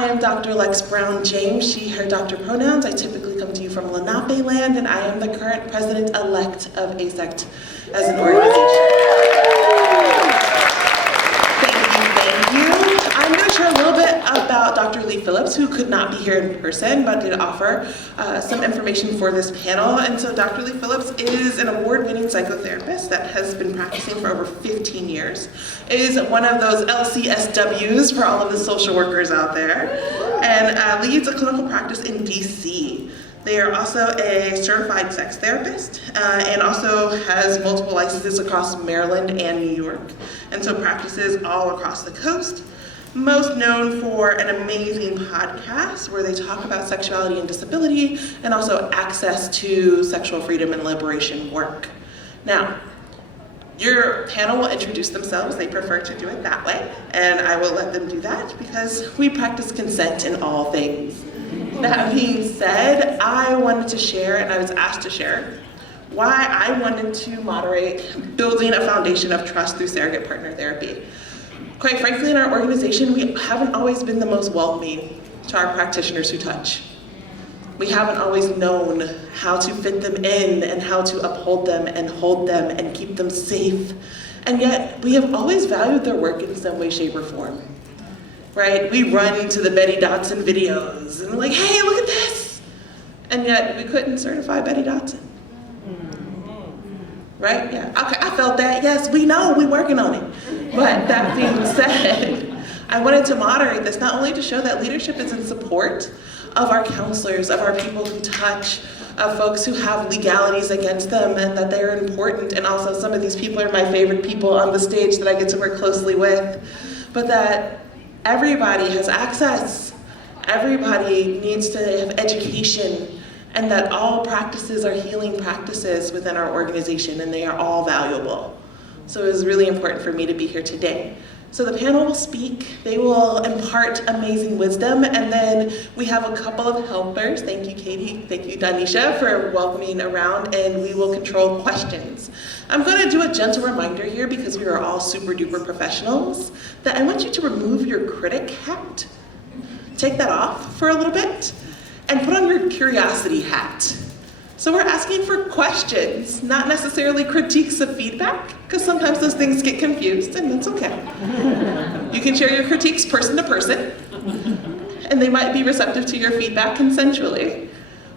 I am Dr. Lex Brown James, she, her, doctor pronouns. I typically come to you from Lenape land, and I am the current president-elect of AASECT as an organization. Thank you. I'm going to share a little bit about Dr. Levy Phillips, who could not be here in person, but did offer some information for this panel. And so Dr. Levy Phillips is an award-winning psychotherapist that has been practicing for over 15 years, is one of those LCSWs for all of the social workers out there, and leads a clinical practice in DC. They are also a certified sex therapist and also has multiple licenses across Maryland and New York, and so practices all across the coast. Most known for an amazing podcast where they talk about sexuality and disability and also access to sexual freedom and liberation work. Now, your panel will introduce themselves. They prefer to do it that way, and I will let them do that because we practice consent in all things. That being said, I wanted to share, and I was asked to share, why I wanted to moderate building a foundation of trust through surrogate partner therapy. Quite frankly, in our organization, we haven't always been the most welcoming to our practitioners who touch. We haven't always known how to fit them in and how to uphold them and hold them and keep them safe. And yet, we have always valued their work in some way, shape, or form. Right? We run to the Betty Dodson videos and we're like, hey, look at this! And yet, we couldn't certify Betty Dodson. Right? Yeah. Okay, I felt that. Yes, we know, we're working on it. But that being said, I wanted to moderate this not only to show that leadership is in support of our counselors, of our people who touch, of folks who have legalities against them, and that they're important. And also, some of these people are my favorite people on the stage that I get to work closely with. But that everybody has access. Everybody needs to have education. And that all practices are healing practices within our organization, and they are all valuable. So it was really important for me to be here today. So the panel will speak, they will impart amazing wisdom, and then we have a couple of helpers. Thank you, Katie, thank you, Danisha, for welcoming around, and we will control questions. I'm gonna do a gentle reminder here because we are all super duper professionals, that I want you to remove your critic hat, take that off for a little bit, and put on your curiosity hat. So we're asking for questions, not necessarily critiques of feedback, because sometimes those things get confused, and that's okay. You can share your critiques person to person, and they might be receptive to your feedback consensually.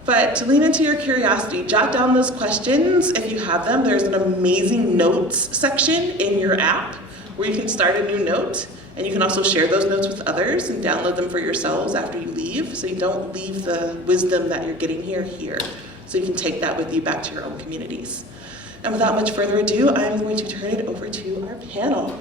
But to lean into your curiosity, jot down those questions if you have them. There's an amazing notes section in your app where you can start a new note. And you can also share those notes with others and download them for yourselves after you leave, so you don't leave the wisdom that you're getting here. So you can take that with you back to your own communities. And without much further ado, I'm going to turn it over to our panel.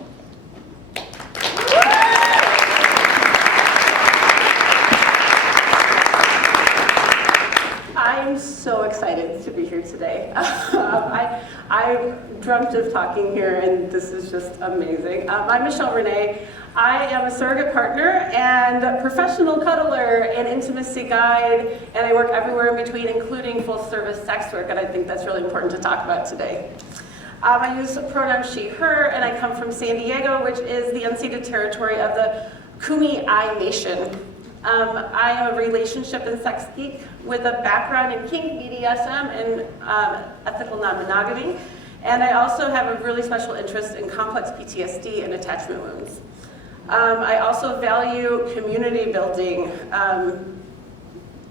I'm so excited to be here today. I dreamt of talking here, and this is just amazing. I'm Michelle Renee. I am a surrogate partner and professional cuddler and intimacy guide, and I work everywhere in between, including full-service sex work, and I think that's really important to talk about today. I use pronouns she, her, and I come from San Diego, which is the unceded territory of the Kumeyaay Nation. I am a relationship and sex geek with a background in kink, BDSM, and ethical non-monogamy. And I also have a really special interest in complex PTSD and attachment wounds. I also value community building.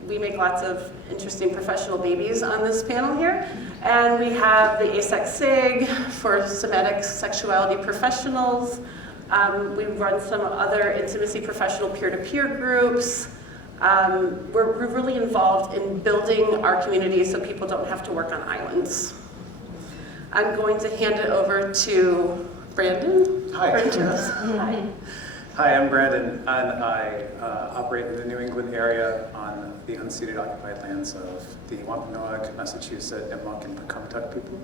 We make lots of interesting professional babies on this panel here. And we have the AASECT SIG for somatic sexuality professionals. We run some other intimacy professional peer-to-peer groups. We're really involved in building our community so people don't have to work on islands. I'm going to hand it over to Brandon. Hi. Hi. Hi, I'm Brandon, and I operate in the New England area on the unceded occupied lands of the Wampanoag, Massachusetts, Nipmuc, and Pocumtuck people.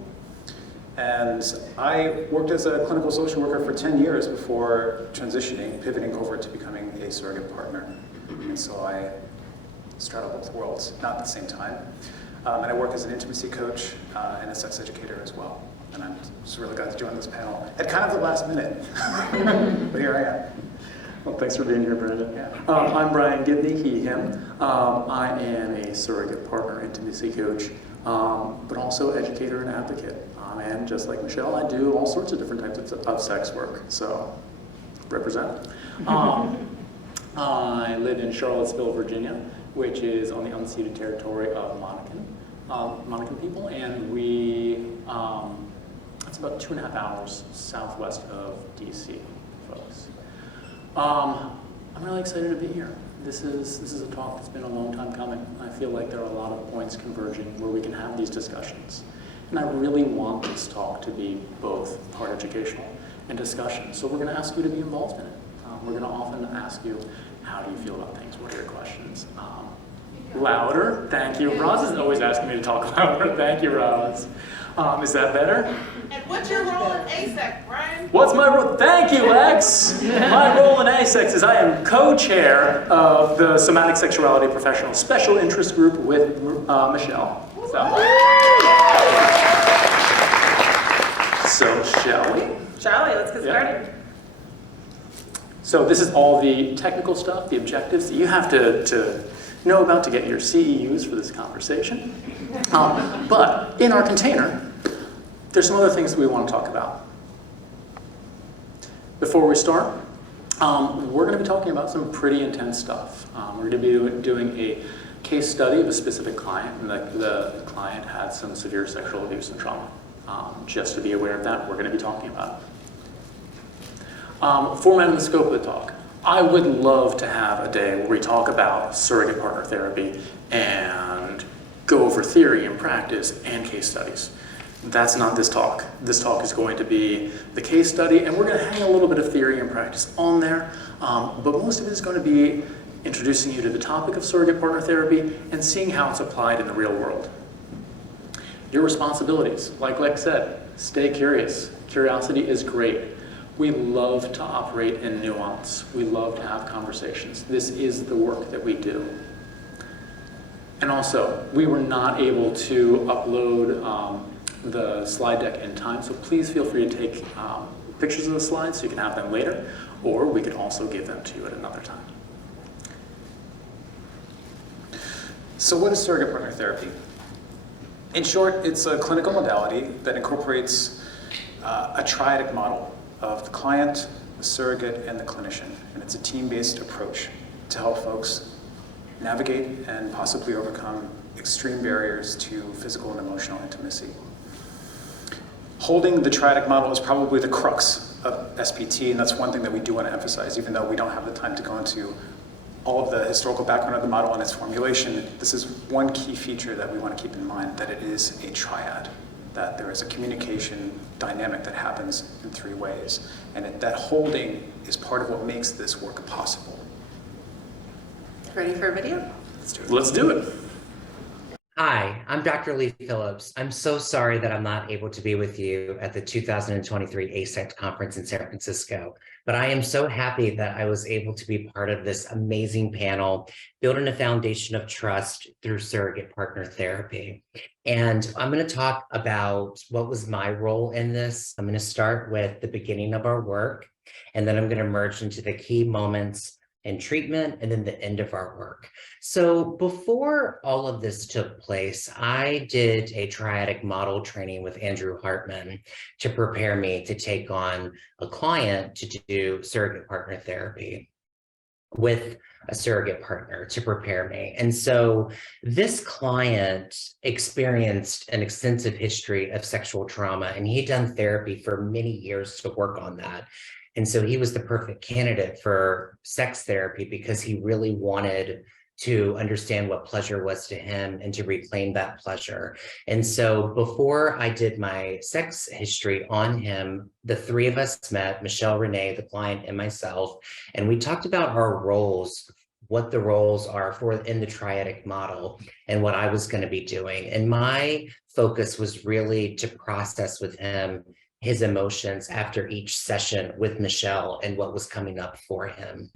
And I worked as a clinical social worker for 10 years before pivoting over to becoming a surrogate partner. And so I straddle both worlds, not at the same time. And I work as an intimacy coach and a sex educator as well. And I'm just really glad to join this panel at kind of the last minute, but here I am. Well, thanks for being here, Brandon. Yeah. I'm Brian Gibney, he, him. I am a surrogate partner intimacy coach, but also educator and advocate. And just like Michelle, I do all sorts of different types of sex work, so represent. I live in Charlottesville, Virginia, which is on the unceded territory of Monacan people, and it's about 2.5 hours southwest of DC, folks. I'm really excited to be here. This is a talk that's been a long time coming. I feel like there are a lot of points converging where we can have these discussions. And I really want this talk to be both part educational and discussion. So we're going to ask you to be involved in it. We're going to often ask you, how do you feel about things? What are your questions? Louder. Thank you. Roz is always asking me to talk louder. Thank you, Roz. Is that better? And what's your role in AASECT, Brian? What's my role? Thank you, Lex. My role in AASECT is I am co-chair of the Somatic Sexuality Professional Special Interest Group with Michelle. So shall we? Shall we? Let's get Yeah. started. So this is all the technical stuff, the objectives that you have to know about to get your CEUs for this conversation. But in our container, there's some other things that we want to talk about. Before we start, we're going to be talking about some pretty intense stuff. We're going to be doing a case study of a specific client, and the client had some severe sexual abuse and trauma. Just to be aware of that, we're going to be talking about it. Format and the scope of the talk. I would love to have a day where we talk about surrogate partner therapy and go over theory and practice and case studies. That's not this talk. This talk is going to be the case study, and we're going to hang a little bit of theory and practice on there, but most of it is going to be introducing you to the topic of surrogate partner therapy and seeing how it's applied in the real world. Your responsibilities, like Lex said, stay curious. Curiosity is great. We love to operate in nuance. We love to have conversations. This is the work that we do. And also, we were not able to upload the slide deck in time, so please feel free to take pictures of the slides so you can have them later, or we can also give them to you at another time. So what is surrogate partner therapy? In short, it's a clinical modality that incorporates a triadic model of the client, the surrogate, and the clinician. And it's a team-based approach to help folks navigate and possibly overcome extreme barriers to physical and emotional intimacy. Holding the triadic model is probably the crux of SPT, and that's one thing that we do want to emphasize, even though we don't have the time to go into all of the historical background of the model and its formulation. This is one key feature that we want to keep in mind, that it is a triad, that there is a communication dynamic that happens in 3 ways, and that holding is part of what makes this work possible. Ready for a video? Let's do it. Let's do it. Hi, I'm Dr. Levy Phillips. I'm so sorry that I'm not able to be with you at the 2023 AASECT conference in San Francisco, but I am so happy that I was able to be part of this amazing panel, building a foundation of trust through surrogate partner therapy. And I'm going to talk about what was my role in this. I'm going to start with the beginning of our work, and then I'm going to merge into the key moments and treatment, and then the end of our work. So before all of this took place, I did a triadic model training with Andrew Heartman to prepare me to take on a client to do surrogate partner therapy with a surrogate partner to prepare me. And so this client experienced an extensive history of sexual trauma, and he'd done therapy for many years to work on that. And so he was the perfect candidate for sex therapy because he really wanted to understand what pleasure was to him and to reclaim that pleasure. And so before I did my sex history on him, the 3 of us met, Michelle, Renee, the client, and myself, and we talked about our roles, what the roles are for in the triadic model and what I was going to be doing. And my focus was really to process with him his emotions after each session with Michelle and what was coming up for him.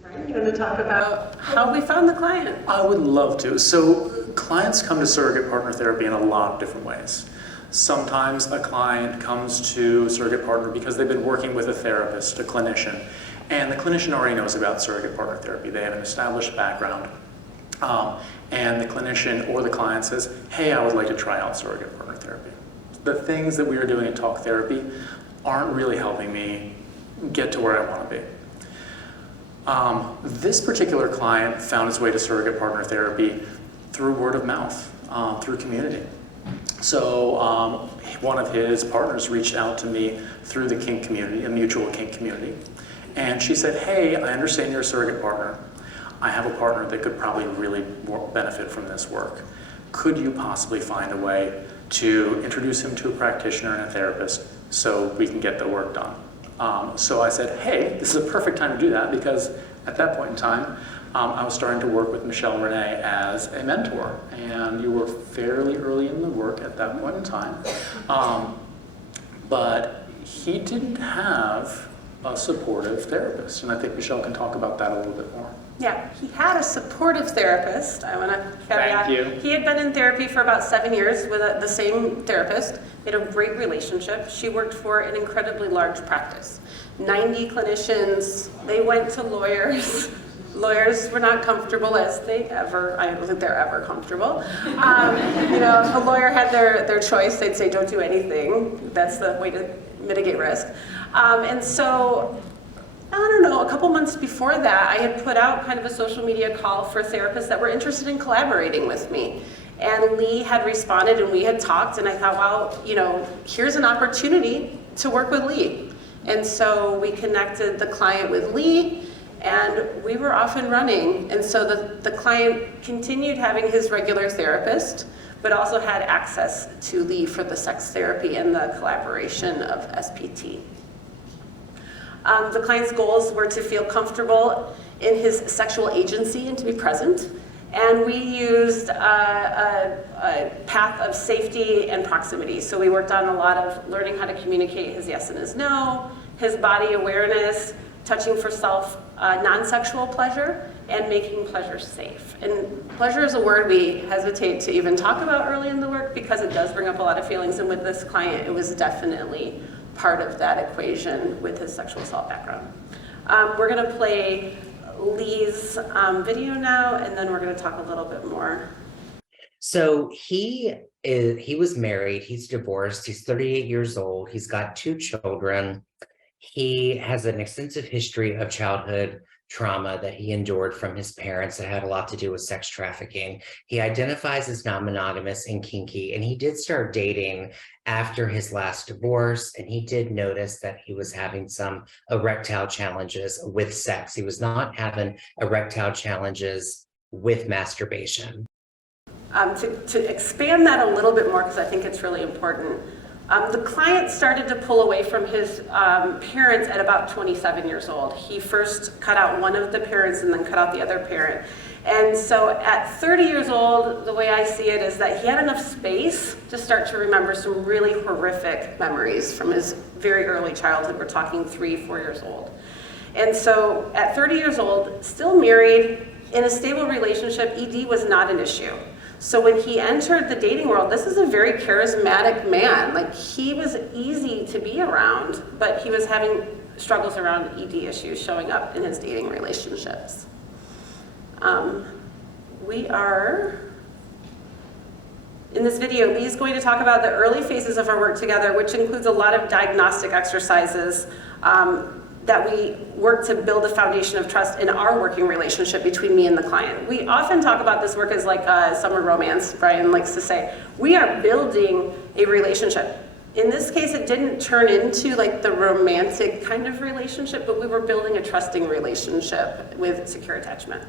Brian, you want to talk about how we found the client? I would love to. So clients come to surrogate partner therapy in a lot of different ways. Sometimes a client comes to Surrogate Partner because they've been working with a therapist, a clinician, and the clinician already knows about Surrogate Partner Therapy. They have an established background. And the clinician or the client says, hey, I would like to try out Surrogate Partner Therapy. The things that we are doing in talk therapy aren't really helping me get to where I want to be. This particular client found his way to Surrogate Partner Therapy through word of mouth, through community. So one of his partners reached out to me through the kink community, a mutual kink community. And she said, hey, I understand you're a surrogate partner. I have a partner that could probably really benefit from this work. Could you possibly find a way to introduce him to a practitioner and a therapist so we can get the work done? So I said, hey, this is a perfect time to do that, because at that point in time, I was starting to work with Michelle Renee as a mentor, and you were fairly early in the work at that point in time. But he didn't have a supportive therapist, and I think Michelle can talk about that a little bit more. Yeah, he had a supportive therapist. I want to caveat. Thank you. He had been in therapy for about 7 years with the same therapist. They had a great relationship. She worked for an incredibly large practice. 90 clinicians. They went to lawyers. Lawyers were not comfortable I don't think they're ever comfortable. If a lawyer had their choice, they'd say, don't do anything. That's the way to mitigate risk. And so, I don't know, a couple months before that, I had put out kind of a social media call for therapists that were interested in collaborating with me. And Lee had responded, and we had talked, and I thought, well, here's an opportunity to work with Lee. And so we connected the client with Lee, and we were off and running. And so the client continued having his regular therapist, but also had access to Lee for the sex therapy and the collaboration of SPT. The client's goals were to feel comfortable in his sexual agency and to be present. And we used a path of safety and proximity. So we worked on a lot of learning how to communicate his yes and his no, his body awareness, touching for self, non-sexual pleasure, and making pleasure safe. And pleasure is a word we hesitate to even talk about early in the work because it does bring up a lot of feelings. And with this client, it was definitely part of that equation with his sexual assault background. We're going to play Lee's video now, and then we're going to talk a little bit more. So he was married, he's divorced, he's 38 years old, he's got 2 children. He has an extensive history of childhood trauma that he endured from his parents that had a lot to do with sex trafficking. He identifies as non-monogamous and kinky, and he did start dating after his last divorce, and he did notice that he was having some erectile challenges with sex. He was not having erectile challenges with masturbation. To expand that a little bit more, because I think it's really important, the client started to pull away from his parents at about 27 years old. He first cut out one of the parents and then cut out the other parent. And so at 30 years old, the way I see it is that he had enough space to start to remember some really horrific memories from his very early childhood. We're talking 3-4 years old. And so at 30 years old, still married, in a stable relationship, ED was not an issue. So when he entered the dating world, this is a very charismatic man. Like, he was easy to be around, but he was having struggles around ED issues showing up in his dating relationships. In this video, Lee's going to talk about the early phases of our work together, which includes a lot of diagnostic exercises that we work to build a foundation of trust in our working relationship between me and the client. We often talk about this work as like a summer romance, Brian likes to say. We are building a relationship. In this case, it didn't turn into like the romantic kind of relationship, but we were building a trusting relationship with secure attachment.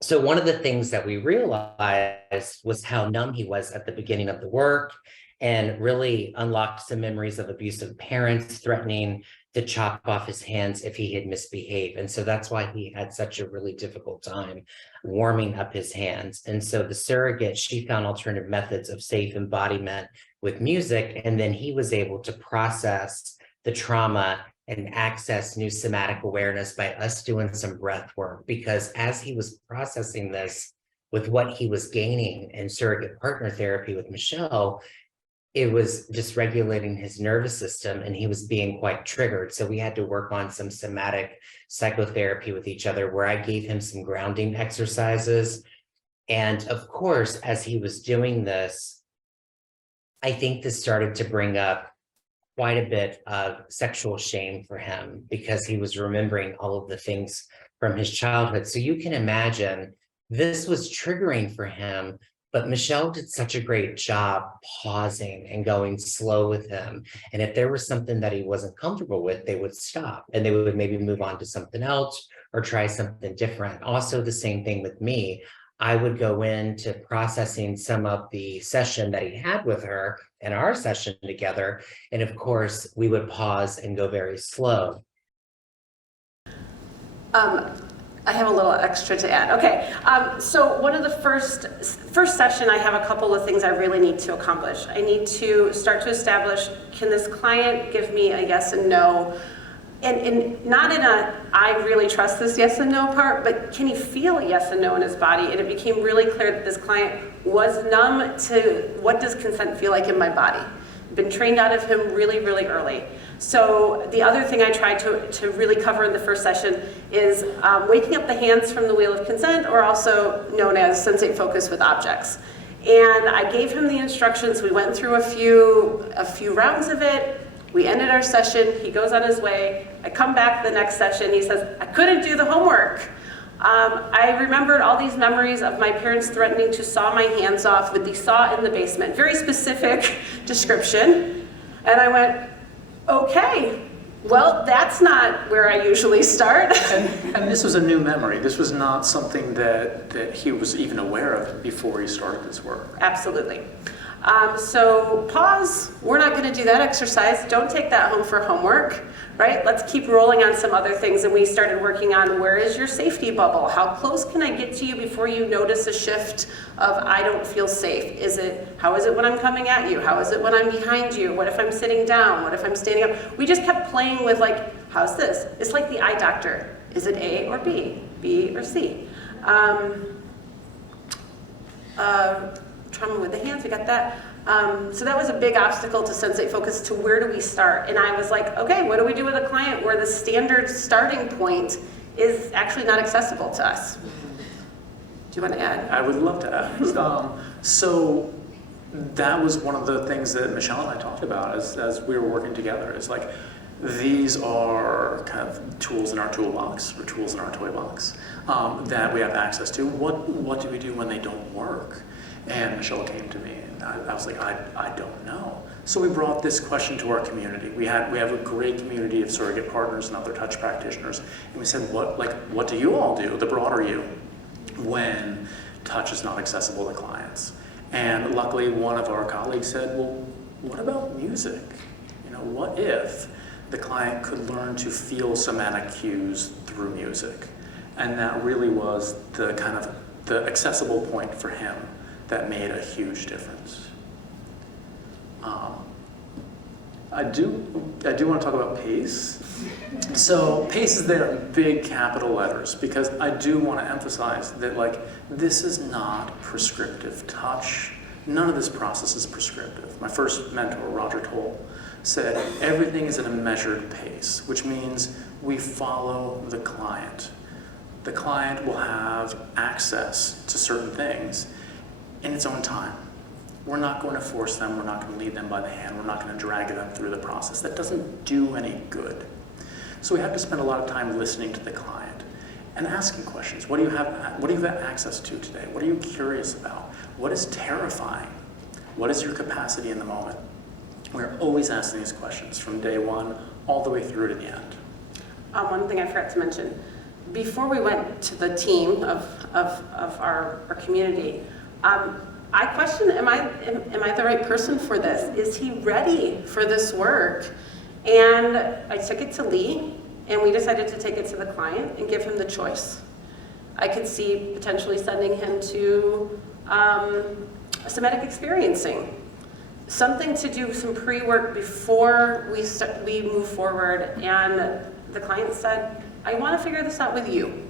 So one of the things that we realized was how numb he was at the beginning of the work, and really unlocked some memories of abusive parents threatening to chop off his hands if he had misbehaved. And so that's why he had such a really difficult time warming up his hands. And so the surrogate, she found alternative methods of safe embodiment with music, and then he was able to process the trauma and access new somatic awareness by us doing some breath work. Because as he was processing this with what he was gaining in surrogate partner therapy with Michelle, it was just regulating his nervous system and he was being quite triggered. So we had to work on some somatic psychotherapy with each other where I gave him some grounding exercises. And of course, as he was doing this, I think this started to bring up quite a bit of sexual shame for him because he was remembering all of the things from his childhood. So you can imagine this was triggering for him, but Michelle did such a great job pausing and going slow with him. And if there was something that he wasn't comfortable with, they would stop and they would maybe move on to something else or try something different. Also, the same thing with me. I would go into processing some of the session that he had with her and our session together. And of course, we would pause and go very slow. I have a little extra to add. Okay, so one of the first session, I have a couple of things I really need to accomplish. I need to start to establish, can this client give me a yes and no? And not in a, I really trust this yes and no part, but can he feel a yes and no in his body? And it became really clear that this client was numb to what does consent feel like in my body. Been trained out of him really, really early. So the other thing I tried to really cover in the first session is waking up the hands from the wheel of consent, or also known as sensate focus with objects. And I gave him the instructions. We went through a few rounds of it. We ended our session. He goes on his way. I come back the next session. He says, I couldn't do the homework. I remembered all these memories of my parents threatening to saw my hands off with the saw in the basement. Very specific description. And I went, okay, well, that's not where I usually start. And this was a new memory. This was not something that he was even aware of before he started this work. Absolutely. So pause, we're not going to do that exercise. Don't take that home for homework, right? Let's keep rolling on some other things. And we started working on, where is your safety bubble? How close can I get to you before you notice a shift of I don't feel safe? How is it when I'm coming at you? How is it when I'm behind you? What if I'm sitting down? What if I'm standing up? We just kept playing with like, how's this? It's like the eye doctor. Is it A or B? B or C? Trauma with the hands, we got that. So that was a big obstacle to sensate focus, to where do we start? And I was like, okay, what do we do with a client where the standard starting point is actually not accessible to us? Do you want to add? I would love to add. So that was one of the things that Michelle and I talked about as we were working together. It's like, these are kind of tools in our toolbox, or tools in our toy box, that we have access to. What do we do when they don't work? And Michelle came to me, and I was like, I don't know. So we brought this question to our community. We have a great community of surrogate partners and other touch practitioners, and we said, what do you all do, the broader you, when touch is not accessible to clients? And luckily, one of our colleagues said, well, what about music? What if the client could learn to feel somatic cues through music? And that really was the kind of the accessible point for him that made a huge difference. I do want to talk about PACE. So PACE is there in big capital letters because I do want to emphasize that this is not prescriptive touch. None of this process is prescriptive. My first mentor, Roger Toll, said everything is at a measured pace, which means we follow the client. The client will have access to certain things in its own time. We're not going to force them, we're not going to lead them by the hand, we're not going to drag them through the process. That doesn't do any good. So we have to spend a lot of time listening to the client and asking questions. What do you have access to today? What are you curious about? What is terrifying? What is your capacity in the moment? We're always asking these questions from day one all the way through to the end. One thing I forgot to mention, before we went to the team of our community, I questioned, am I the right person for this? Is he ready for this work? And I took it to Lee, and we decided to take it to the client and give him the choice. I could see potentially sending him to somatic experiencing, something to do some pre-work before we move forward. And the client said, I want to figure this out with you.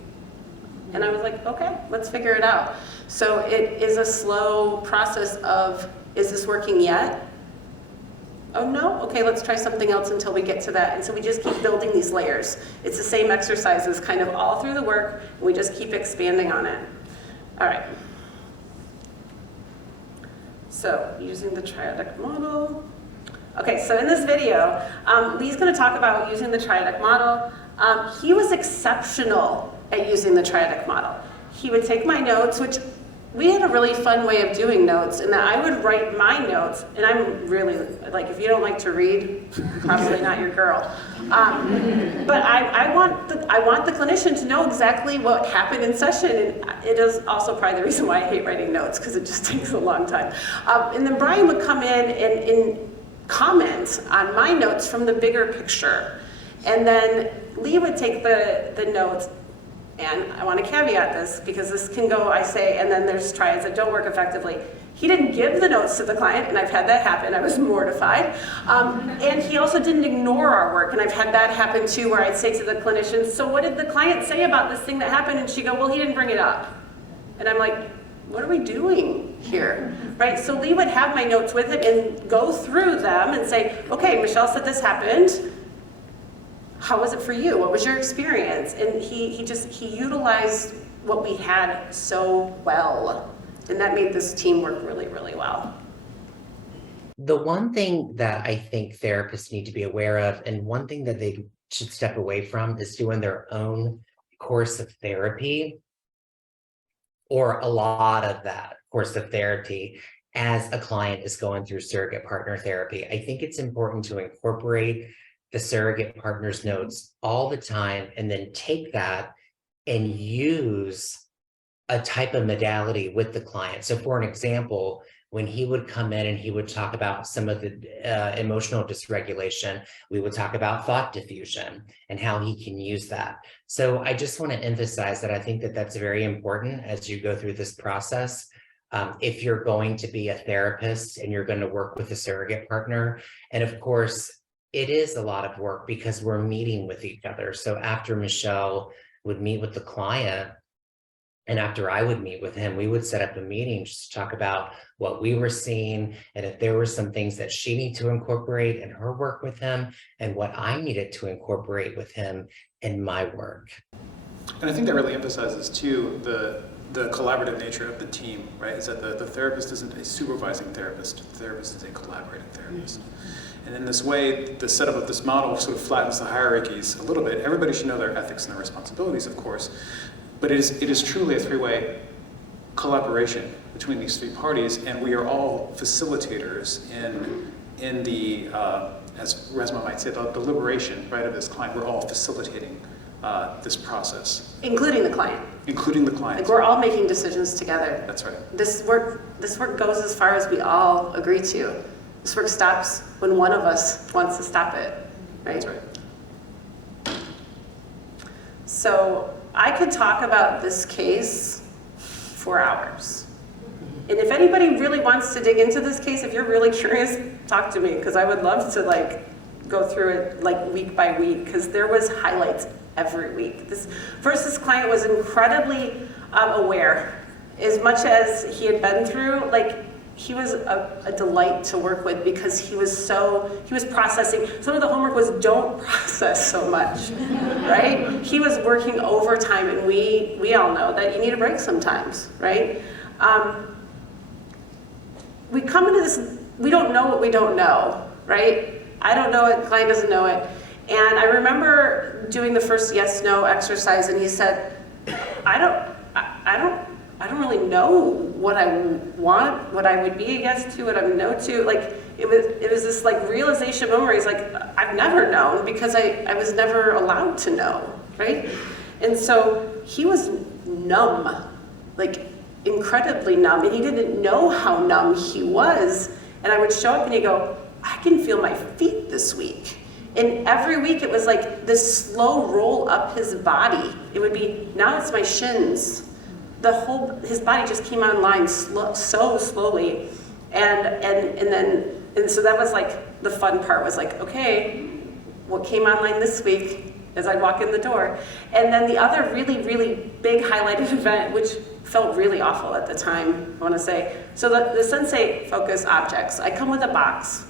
And I was like, okay, let's figure it out. So it is a slow process of, is this working yet? Oh no? Okay, let's try something else until we get to that. And so we just keep building these layers. It's the same exercises kind of all through the work, and we just keep expanding on it. All right. So using the triadic model. Okay, so in this video, Lee's gonna talk about using the triadic model. He was exceptional at using the triadic model. He would take my notes, which we had a really fun way of doing notes, in that I would write my notes, and I'm really, like, if you don't like to read, probably not your girl. But I want the clinician to know exactly what happened in session, and it is also probably the reason why I hate writing notes, because it just takes a long time. And then Brian would come in and comment on my notes from the bigger picture. And then Lee would take the notes. And I want to caveat this, because this can go, I say, and then there's triads that don't work effectively. He didn't give the notes to the client, and I've had that happen. I was mortified. And he also didn't ignore our work, and I've had that happen too, where I'd say to the clinician, so what did the client say about this thing that happened? And she'd go, well, he didn't bring it up. And I'm like, what are we doing here, right? So Lee would have my notes with him and go through them and say, okay, Michelle said this happened. How was it for you? What was your experience? And he utilized what we had so well. And that made this team work really, really well. The one thing that I think therapists need to be aware of, and one thing that they should step away from, is doing their own course of therapy, or a lot of that course of therapy as a client is going through surrogate partner therapy. I think it's important to incorporate the surrogate partner's notes all the time, and then take that and use a type of modality with the client. So for an example, when he would come in and he would talk about some of the emotional dysregulation, we would talk about thought diffusion and how he can use that. So I just want to emphasize that I think that that's very important as you go through this process. If you're going to be a therapist and you're going to work with a surrogate partner, and of course, it is a lot of work because we're meeting with each other. So after Michelle would meet with the client, and after I would meet with him, we would set up a meeting just to talk about what we were seeing, and if there were some things that she needed to incorporate in her work with him, and what I needed to incorporate with him in my work. And I think that really emphasizes too the collaborative nature of the team, right? Is that the therapist isn't a supervising therapist, the therapist is a collaborating therapist. And in this way, the setup of this model sort of flattens the hierarchies a little bit. Everybody should know their ethics and their responsibilities, of course, but it is truly a three-way collaboration between these three parties, and we are all facilitators in the, as Resma might say, the liberation, right, of this client. We're all facilitating this process. Including the client. Including the client. Like, we're all making decisions together. That's right. This work goes as far as we all agree to. This work stops when one of us wants to stop it, right? That's right. So I could talk about this case for hours. And if anybody really wants to dig into this case, if you're really curious, talk to me, because I would love to go through it week by week, because there was highlights every week. This client was incredibly aware. As much as he had been through, he was a delight to work with, because he was processing. Some of the homework was don't process so much, right? He was working overtime, and we all know that you need a break sometimes, right? We come into this, we don't know what we don't know, right? I don't know it, the client doesn't know it. And I remember doing the first yes/no exercise, and he said, I don't really know what I want, what I would be a yes to, what I'm a no to. It was this realization moment where he's like, I've never known, because I was never allowed to know, right? And so he was numb, incredibly numb, and he didn't know how numb he was. And I would show up and he'd go, I can feel my feet this week. And every week it was this slow roll up his body. It would be, now it's my shins. His body just came online so slowly. And so that was the fun part, was okay, what came online this week as I walk in the door. And then the other really, really big highlighted event, which felt really awful at the time, I want to say. So the Sensei Focus objects, I come with a box.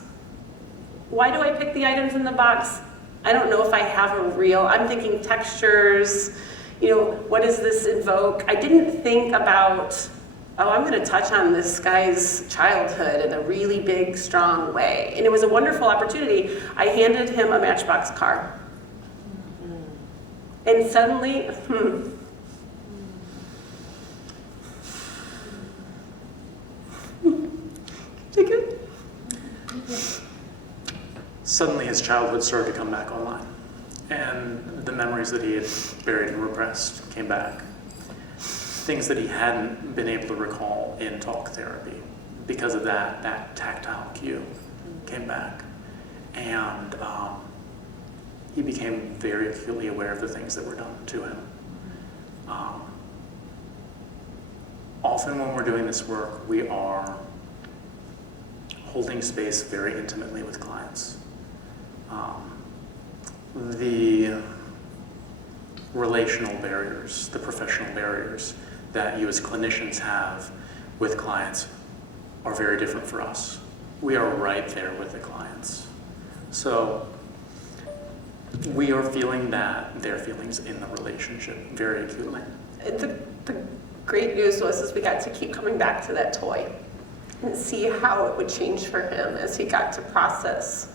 why do I pick the items in the box? I don't know if I have a real, I'm thinking textures, you know, what does this invoke? I didn't think about, oh, I'm going to touch on this guy's childhood in a really big, strong way. And it was a wonderful opportunity. I handed him a Matchbox car. And suddenly, take it? Suddenly his childhood started to come back online, and the memories that he had buried and repressed came back. Things that he hadn't been able to recall in talk therapy. Because of that tactile cue came back. And he became very acutely aware of the things that were done to him. Often when we're doing this work, we are holding space very intimately with clients. The relational barriers, the professional barriers that you as clinicians have with clients are very different for us. We are right there with the clients. So we are feeling their feelings in the relationship very acutely. The great news was we got to keep coming back to that toy and see how it would change for him as he got to process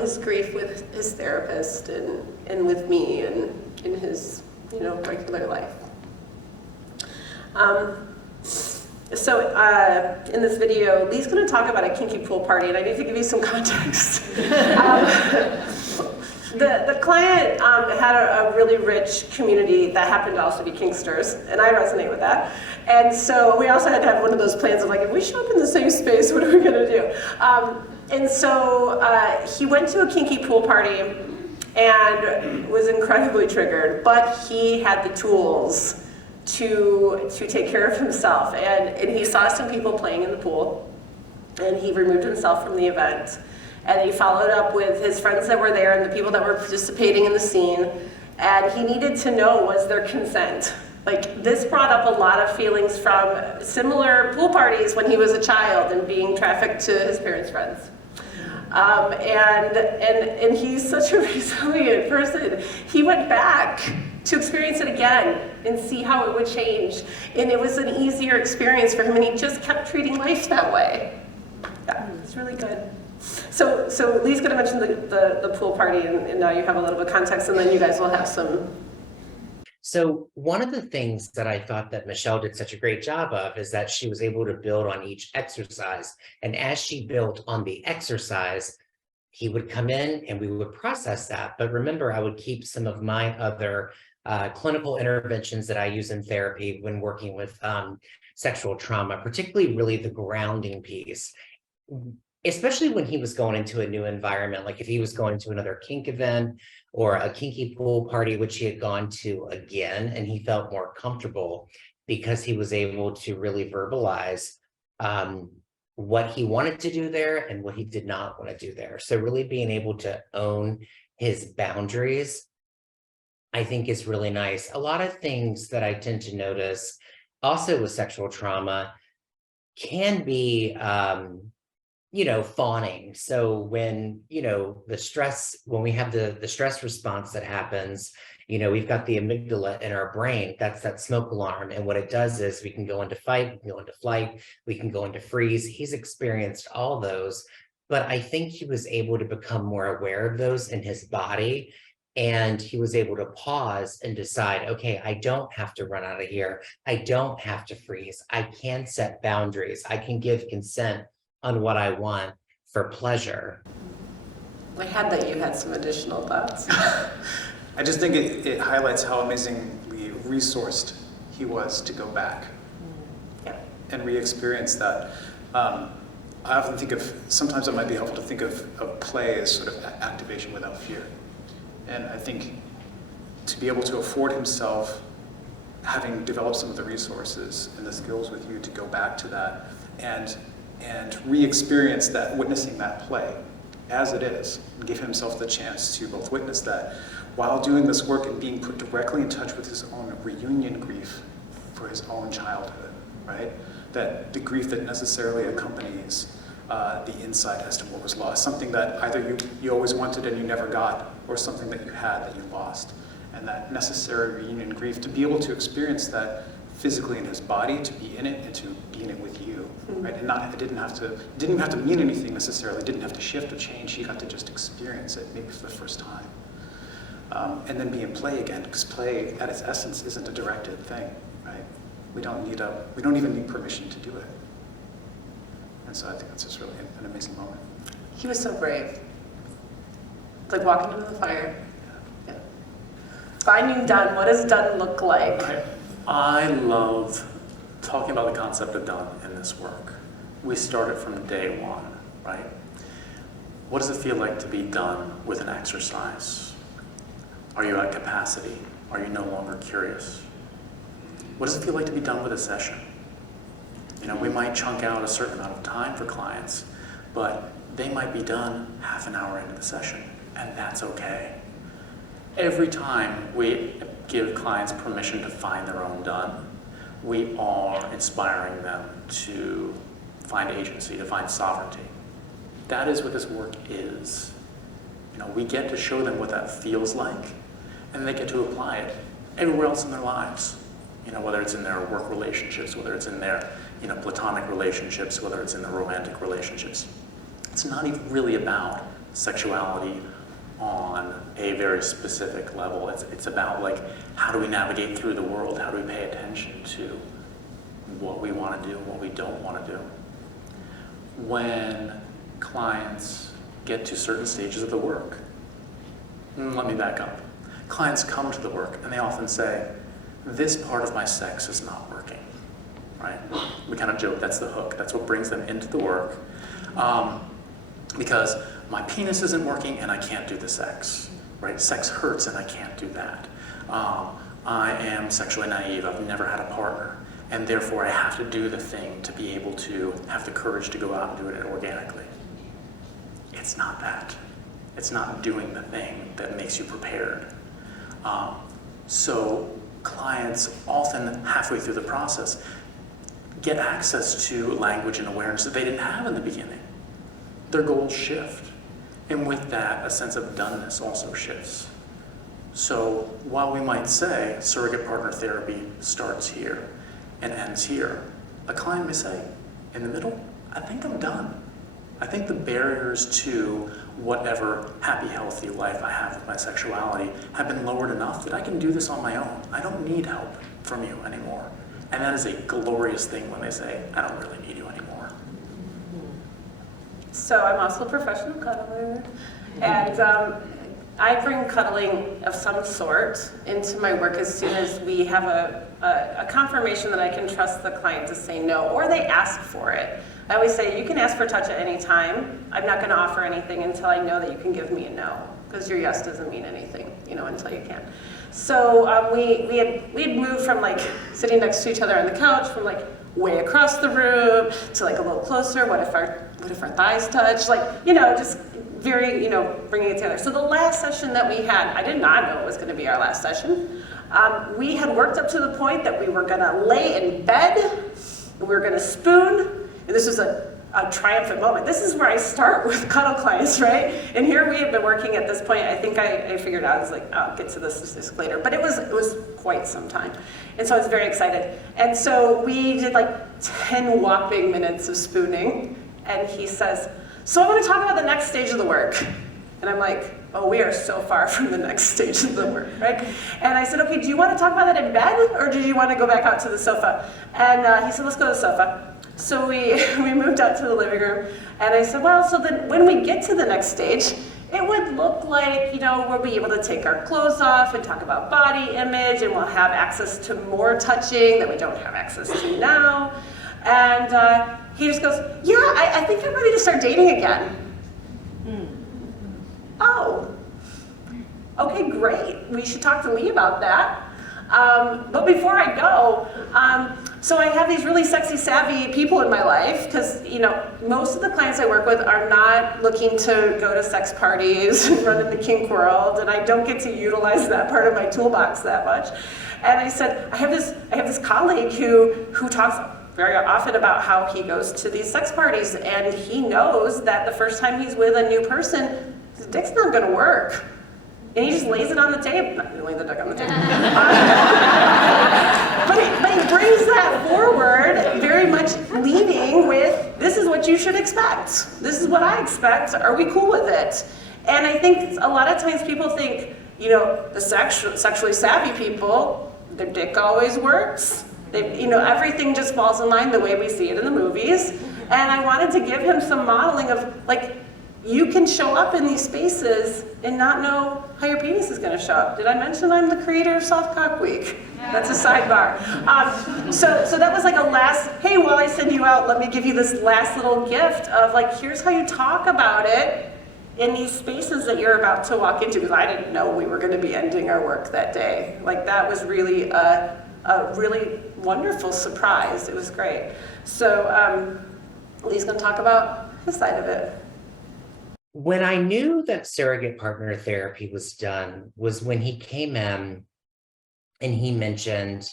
his grief with his therapist and with me and in his, you know, regular life. So in this video, Lee's going to talk about a kinky pool party, and I need to give you some context. The client had a really rich community that happened to also be kinksters, and I resonate with that. And so we also had to have one of those plans of like, if we show up in the same space, what are we going to do? And so he went to a kinky pool party and was incredibly triggered, but he had the tools to take care of himself. And he saw some people playing in the pool, and he removed himself from the event. And he followed up with his friends that were there and the people that were participating in the scene. And he needed to know, was there consent? Like, this brought up a lot of feelings from similar pool parties when he was a child and being trafficked to his parents' friends. And he's such a resilient person. He went back to experience it again and see how it would change. And it was an easier experience for him, and he just kept treating life that way. Yeah, it's really good. So Lee's going to mention the pool party, and now you have a little bit of context, and then you guys will have some. So one of the things that I thought that Michelle did such a great job of is that she was able to build on each exercise. And as she built on the exercise, he would come in and we would process that. But remember, I would keep some of my other clinical interventions that I use in therapy when working with sexual trauma, particularly really the grounding piece. Especially when he was going into a new environment, like if he was going to another kink event or a kinky pool party, which he had gone to again, and he felt more comfortable because he was able to really verbalize what he wanted to do there and what he did not want to do there. So really being able to own his boundaries, I think is really nice. A lot of things that I tend to notice also with sexual trauma can be fawning. So when, when we have the stress response that happens, we've got the amygdala in our brain, that's that smoke alarm. And what it does is we can go into fight, we can go into flight, we can go into freeze. He's experienced all those, but I think he was able to become more aware of those in his body. And he was able to pause and decide, okay, I don't have to run out of here. I don't have to freeze. I can set boundaries. I can give consent on what I want for pleasure. I had that you had some additional thoughts. I just think it highlights how amazingly resourced he was to go back and re-experience that. I often think of, sometimes it might be helpful to think of play as sort of activation without fear. And I think to be able to afford himself, having developed some of the resources and the skills with you to go back to that and re-experience that, witnessing that play as it is, and give himself the chance to both witness that while doing this work and being put directly in touch with his own reunion grief for his own childhood, right? That the grief that necessarily accompanies the insight as to what was lost, something that either you always wanted and you never got, or something that you had that you lost. And that necessary reunion grief, to be able to experience that physically in his body, to be in it and to be in it with you, right? And it didn't have to mean anything necessarily, it didn't have to shift or change, he got to just experience it, maybe for the first time. And then be in play again, because play at its essence isn't a directed thing, right? We don't even need permission to do it. And so I think that's just really an amazing moment. He was so brave. Like walking into the fire. Yeah. Finding done, what does done look like? I love talking about the concept of done in this work. We started from day one, right? What does it feel like to be done with an exercise? Are you at capacity? Are you no longer curious? What does it feel like to be done with a session? You know, we might chunk out a certain amount of time for clients, but they might be done half an hour into the session, and that's okay. Every time we give clients permission to find their own done, we are inspiring them to find agency, to find sovereignty. That is what this work is. You know, we get to show them what that feels like, and they get to apply it everywhere else in their lives. You know, whether it's in their work relationships, whether it's in their, you know, platonic relationships, whether it's in their romantic relationships. It's not even really about sexuality on a very specific level. It's about, like, how do we navigate through the world? How do we pay attention to what we want to do and what we don't want to do? When clients get to certain stages of the work, let me back up. Clients come to the work and they often say, this part of my sex is not working, right? We kind of joke, that's the hook. That's what brings them into the work. Because my penis isn't working and I can't do the sex, right? Sex hurts and I can't do that. I am sexually naive, I've never had a partner, and therefore I have to do the thing to be able to have the courage to go out and do it organically. It's not that. It's not doing the thing that makes you prepared. So clients often halfway through the process get access to language and awareness that they didn't have in the beginning. Their goals shift. And with that, a sense of doneness also shifts. So while we might say surrogate partner therapy starts here and ends here, a client may say, in the middle, I think I'm done. I think the barriers to whatever happy, healthy life I have with my sexuality have been lowered enough that I can do this on my own. I don't need help from you anymore. And that is a glorious thing when they say, I don't really need you anymore. So I'm also a professional cuddler, and I bring cuddling of some sort into my work as soon as we have a confirmation that I can trust the client to say no, or they ask for it. I always say, you can ask for touch at any time. I'm not going to offer anything until I know that you can give me a no, because your yes doesn't mean anything, you know, until you can. So we had moved from, like, sitting next to each other on the couch, from, like, way across the room to, like, a little closer. What if our thighs touch? Like, you know, just very, you know, bringing it together. So the last session that we had, I did not know it was going to be our last session. We had worked up to the point that we were going to lay in bed, we were going to spoon. And this was a triumphant moment. This is where I start with Cuddle clients, right? And here we have been working at this point. I think I figured out, I was like, I'll get to this later. But it was quite some time. And so I was very excited. And so we did like 10 whopping minutes of spooning. And he says, so I want to talk about the next stage of the work. And I'm like, oh, we are so far from the next stage of the work, right? And I said, okay, do you want to talk about that in bed? Or do you want to go back out to the sofa? And he said, let's go to the sofa. So we moved out to the living room, and I said, well, so then when we get to the next stage, it would look like, you know, we'll be able to take our clothes off and talk about body image, and we'll have access to more touching that we don't have access to now. And he just goes, yeah, I think I'm ready to start dating again. Oh, okay, great. We should talk to Lee about that. But before I go, so I have these really sexy, savvy people in my life, because, you know, most of the clients I work with are not looking to go to sex parties and run in the kink world, and I don't get to utilize that part of my toolbox that much. And I said, I have this colleague who talks very often about how he goes to these sex parties and he knows that the first time he's with a new person, his dick's not gonna work. And he just lays it on the table, not really the dick on the table. But he brings that forward very much leading with, this is what you should expect. This is what I expect, are we cool with it? And I think a lot of times people think, you know, the sexually savvy people, their dick always works. They, you know, everything just falls in line the way we see it in the movies. And I wanted to give him some modeling of, like, you can show up in these spaces and not know how your penis is gonna show up. Did I mention I'm the creator of Soft Cock Week? That's a sidebar. So that was like a last, hey, while I send you out, let me give you this last little gift of like, here's how you talk about it in these spaces that you're about to walk into, because I didn't know we were gonna be ending our work that day. Like that was really a really wonderful surprise. It was great. So Lee's gonna talk about his side of it. When I knew that surrogate partner therapy was done was when he came in and he mentioned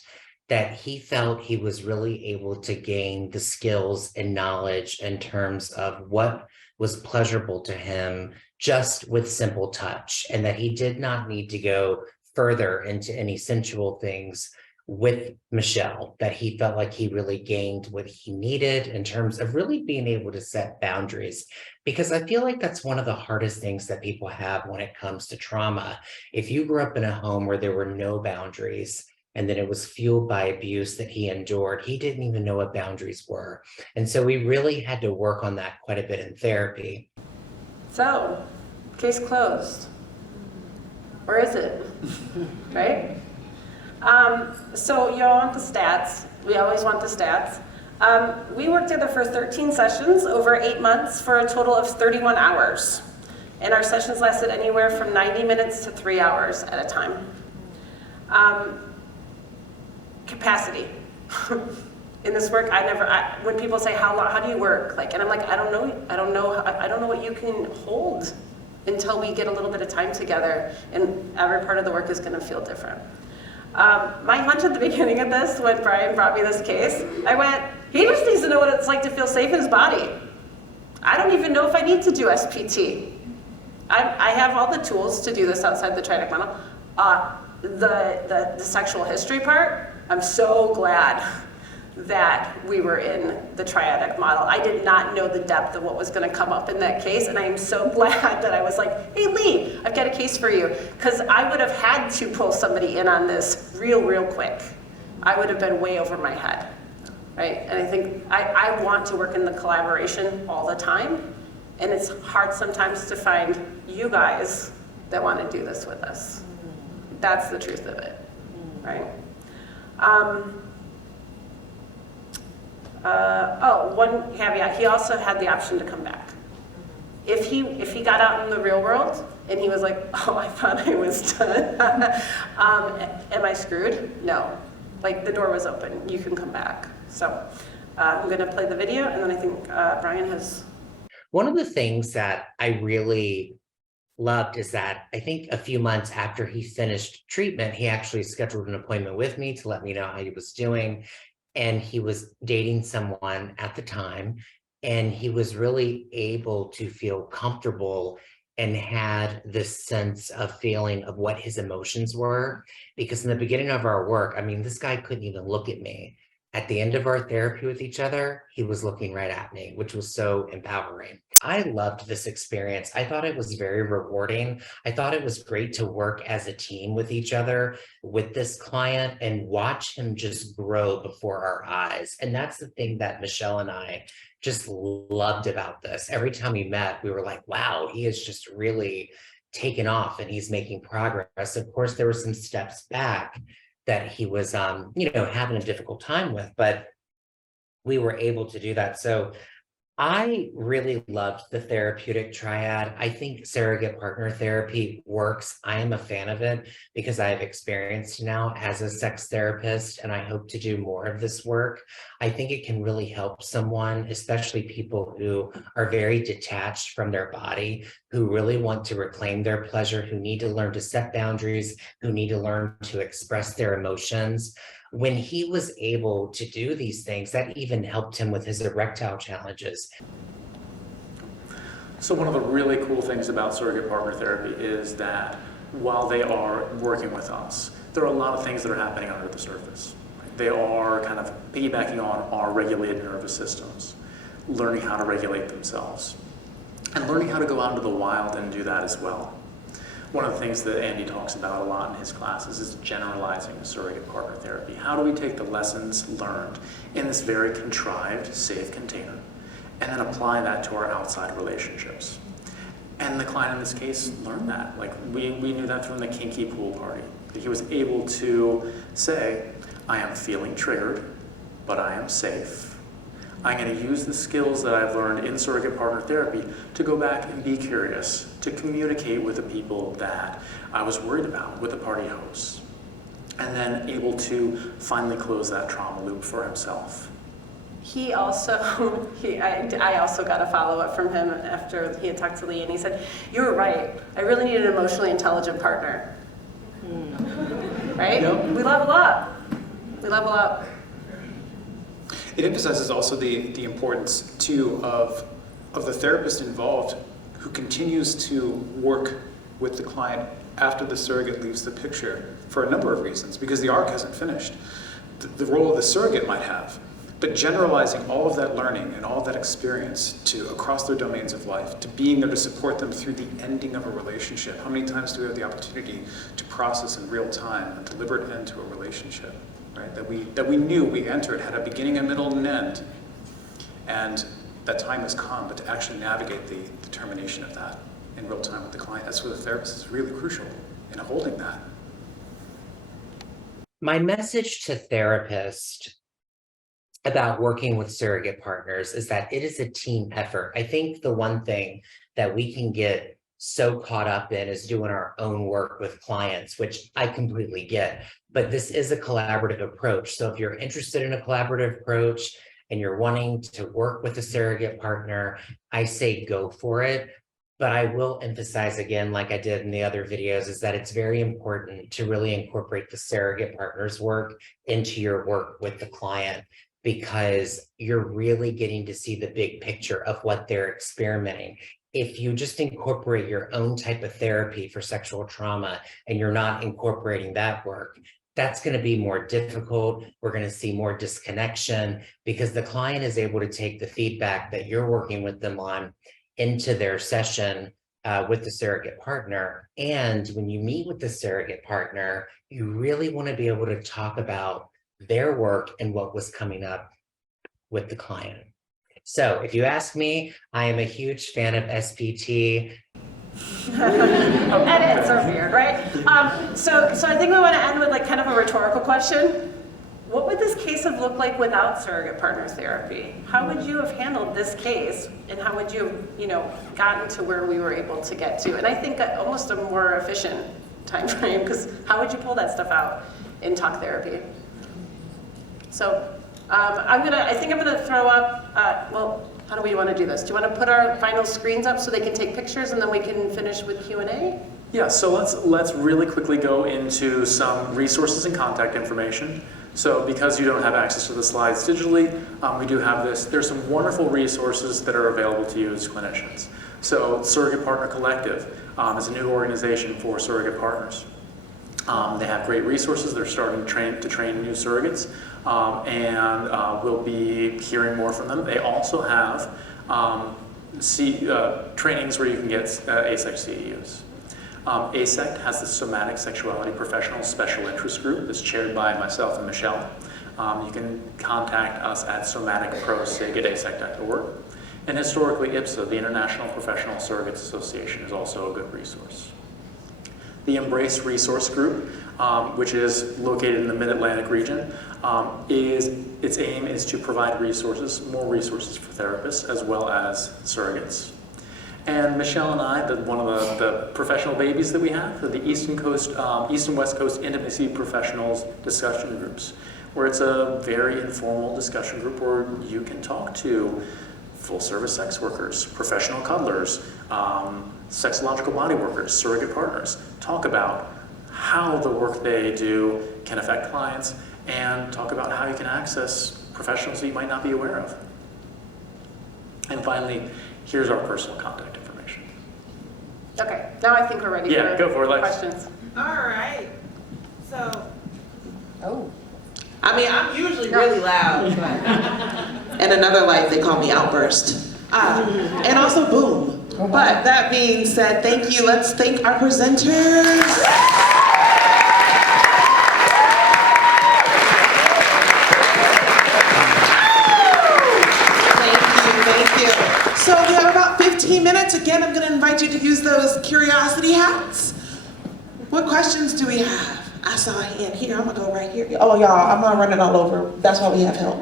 that he felt he was really able to gain the skills and knowledge in terms of what was pleasurable to him just with simple touch, and that he did not need to go further into any sensual things with Michelle, that he felt like he really gained what he needed in terms of really being able to set boundaries. Because I feel like that's one of the hardest things that people have when it comes to trauma. If you grew up in a home where there were no boundaries, and then it was fueled by abuse that he endured, he didn't even know what boundaries were. And so we really had to work on that quite a bit in therapy. So, case closed. Or is it? Right? So you all want the stats. We always want the stats. We worked together for 13 sessions over 8 months for a total of 31 hours. And our sessions lasted anywhere from 90 minutes to 3 hours at a time. Capacity. In this work, when people say, how do you work? Like, and I'm like, I don't know what you can hold until we get a little bit of time together, and every part of the work is gonna feel different. My hunch at the beginning of this, when Brian brought me this case, I went, he just needs to know what it's like to feel safe in his body. I don't even know if I need to do SPT. I have all the tools to do this outside the triadic model. The sexual history part, I'm so glad that we were in the triadic model. I did not know the depth of what was gonna come up in that case, and I am so glad that I was like, hey Lee, I've got a case for you. Because I would have had to pull somebody in on this real quick. I would have been way over my head, right? And I think I want to work in the collaboration all the time, and it's hard sometimes to find you guys that wanna do this with us. That's the truth of it, right? One caveat, he also had the option to come back. If he got out in the real world and he was like, oh, I thought I was done, am I screwed? No, like the door was open, you can come back. So I'm gonna play the video, and then I think Brian has. One of the things that I really loved is that I think a few months after he finished treatment, he actually scheduled an appointment with me to let me know how he was doing. And he was dating someone at the time, and he was really able to feel comfortable and had this sense of feeling of what his emotions were. Because in the beginning of our work, I mean, this guy couldn't even look at me. At the end of our therapy with each other, he was looking right at me, which was so empowering. I loved this experience. I thought it was very rewarding. I thought it was great to work as a team with each other, with this client, and watch him just grow before our eyes. And that's the thing that Michelle and I just loved about this. Every time we met, we were like, wow, he is just really taken off and he's making progress. Of course, there were some steps back that he was, having a difficult time with, but we were able to do that. So I really loved the therapeutic triad. I think surrogate partner therapy works. I am a fan of it because I have experience now as a sex therapist, and I hope to do more of this work. I think it can really help someone, especially people who are very detached from their body, who really want to reclaim their pleasure, who need to learn to set boundaries, who need to learn to express their emotions. when he was able to do these things, that even helped him with his erectile challenges. So one of the really cool things about surrogate partner therapy is that while they are working with us, there are a lot of things that are happening under the surface. They are kind of piggybacking on our regulated nervous systems, learning how to regulate themselves, and learning how to go out into the wild and do that as well. One of the things that Andy talks about a lot in his classes is generalizing surrogate partner therapy. How do we take the lessons learned in this very contrived, safe container and then apply that to our outside relationships? And the client in this case learned that. Like we knew that from the kinky pool party. That he was able to say, I am feeling triggered, but I am safe. I'm going to use the skills that I've learned in surrogate partner therapy to go back and be curious, to communicate with the people that I was worried about, with the party hosts, and then able to finally close that trauma loop for himself. He also, I also got a follow-up from him after he had talked to Lee, and he said, you were right, I really need an emotionally intelligent partner. Right? Yep. We level up. We level up. It emphasizes also the importance too of the therapist involved who continues to work with the client after the surrogate leaves the picture for a number of reasons, because the arc hasn't finished. The role of the surrogate might have, but generalizing all of that learning and all of that experience to across their domains of life, to being there to support them through the ending of a relationship. How many times do we have the opportunity to process in real time a deliberate end to a relationship? Right? That we knew we entered had a beginning, a middle, and an end. And that time has come, but to actually navigate the termination of that in real time with the client, that's where the therapist is really crucial in holding that. My message to therapists about working with surrogate partners is that it is a team effort. I think the one thing that we can get so caught up in is doing our own work with clients, which I completely get, but this is a collaborative approach. So if you're interested in a collaborative approach and you're wanting to work with a surrogate partner, I say go for it. But I will emphasize again, like I did in the other videos, is that it's very important to really incorporate the surrogate partner's work into your work with the client, because you're really getting to see the big picture of what they're experimenting. If you just incorporate your own type of therapy for sexual trauma and you're not incorporating that work, that's going to be more difficult. We're going to see more disconnection because the client is able to take the feedback that you're working with them on into their session with the surrogate partner. And when you meet with the surrogate partner, you really want to be able to talk about their work and what was coming up with the client. So if you ask me, I am a huge fan of SPT. Edits are weird, right? So I think we want to end with like kind of a rhetorical question. What would this case have looked like without surrogate partner therapy? How would you have handled this case, and how would you have, gotten to where we were able to get to? And I think almost a more efficient time frame, because how would you pull that stuff out in talk therapy? So I think I'm gonna throw up, well, how do we want to do this? Do you want to put our final screens up so they can take pictures and then we can finish with Q&A? Yeah, so let's really quickly go into some resources and contact information. So because you don't have access to the slides digitally, we do have this. There's some wonderful resources that are available to you as clinicians. So Surrogate Partner Collective is a new organization for surrogate partners. They have great resources. They're starting to train new surrogates, and we'll be hearing more from them. They also have trainings where you can get AASECT CEUs. AASECT has the Somatic Sexuality Professional Special Interest Group that's chaired by myself and Michelle. You can contact us at somaticprosig@aasect.org. And historically, IPSA, the International Professional Surrogates Association, is also a good resource. The Embrace Resource Group, which is located in the Mid-Atlantic region, its aim is to provide more resources for therapists as well as surrogates. And Michelle and I, one of the professional babies that we have, are the East and West Coast Intimacy Professionals discussion groups, where it's a very informal discussion group where you can talk to full-service sex workers, professional cuddlers, sexological body workers, surrogate partners, talk about how the work they do can affect clients and talk about how you can access professionals that you might not be aware of. And finally, here's our personal contact information. Okay, now I think we're ready Yeah, for go for it, Lex. questions. All right. So, Oh. I mean, I'm usually really loud, but In another life, they call me Outburst. And also Boom. But that being said, thank you. Let's thank our presenters. Thank you. So we have about 15 minutes. Again, I'm going to invite you to use those curiosity hats. What questions do we have? I saw a hand here. I'm going to go right here. Oh, y'all, I'm not running all over. That's why we have help.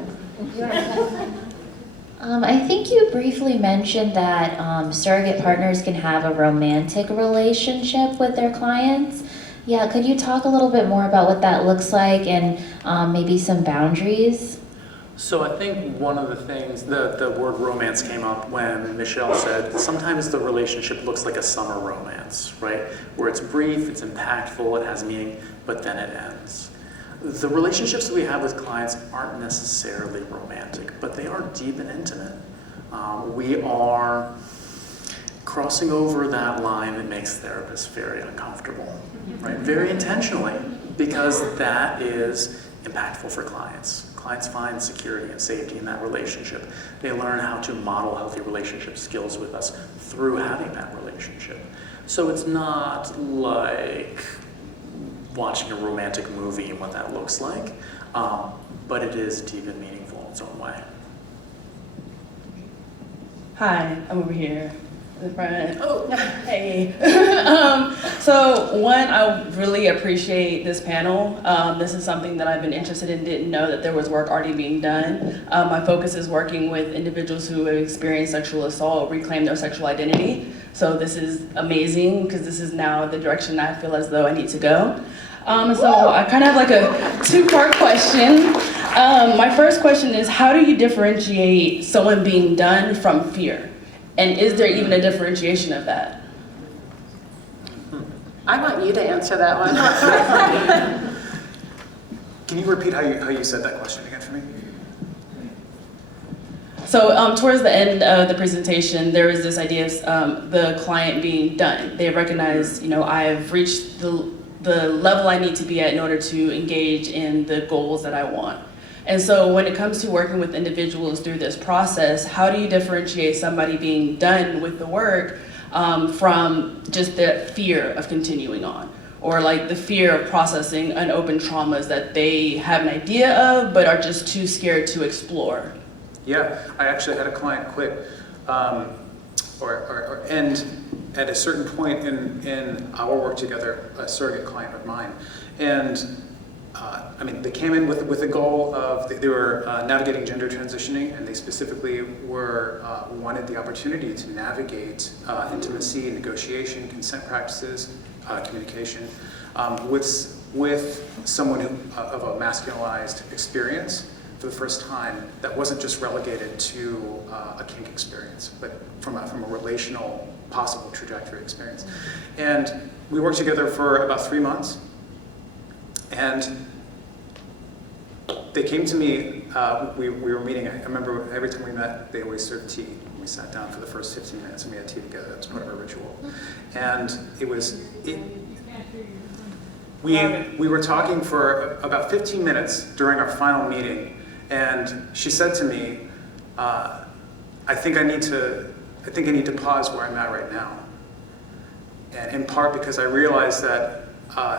I think you briefly mentioned that surrogate partners can have a romantic relationship with their clients. Yeah, could you talk a little bit more about what that looks like and maybe some boundaries? So I think one of the things, the word romance came up when Michelle said, sometimes the relationship looks like a summer romance, right? Where it's brief, it's impactful, it has meaning, but then it ends. The relationships that we have with clients aren't necessarily romantic, but they are deep and intimate. We are crossing over that line that makes therapists very uncomfortable, right? Very intentionally, because that is impactful for clients. Clients find security and safety in that relationship. They learn how to model healthy relationship skills with us through having that relationship. So it's not like watching a romantic movie and what that looks like, but it is deep and meaningful in its own way. Hi, I'm over here in the front. Oh. Hey. So one, I really appreciate this panel. This is something that I've been interested in, didn't know that there was work already being done. My focus is working with individuals who have experienced sexual assault, reclaim their sexual identity. So this is amazing because this is now the direction I feel as though I need to go. So I kind of have like a two-part question. My first question is, how do you differentiate someone being done from fear? And is there even a differentiation of that? I want you to answer that one. Can you repeat how you said that question again for me? So towards the end of the presentation, there was this idea of the client being done. They recognize, I've reached the level I need to be at in order to engage in the goals that I want. And so when it comes to working with individuals through this process, how do you differentiate somebody being done with the work from just the fear of continuing on? Or like the fear of processing unopened traumas that they have an idea of, but are just too scared to explore? Yeah, I actually had a client quit or end at a certain point in our work together, a surrogate client of mine. And they came in with the goal of, they were navigating gender transitioning, and they specifically wanted the opportunity to navigate intimacy, negotiation, consent practices, communication with someone of a masculinized experience for the first time that wasn't just relegated to a kink experience, but from a relational possible trajectory experience. And we worked together for about 3 months, and they came to me, we were meeting, I remember every time we met, they always served tea. We sat down for the first 15 minutes and we had tea together. That was part of our ritual. And we were talking for about 15 minutes during our final meeting, and she said to me, I think I need to pause where I'm at right now. And in part because I realized that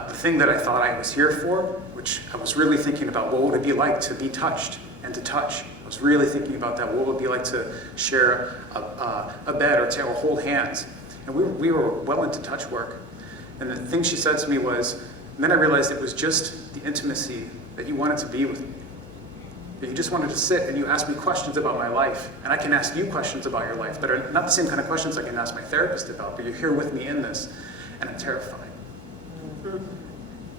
the thing that I thought I was here for, which I was really thinking about, what would it be like to be touched and to touch? I was really thinking about that. What would it be like to share a bed or hold hands? And we were well into touch work. And the thing she said to me was, and then I realized it was just the intimacy that you wanted to be with me. That you just wanted to sit and you ask me questions about my life. And I can ask you questions about your life that are not the same kind of questions I can ask my therapist about, but you're here with me in this. And I'm terrified.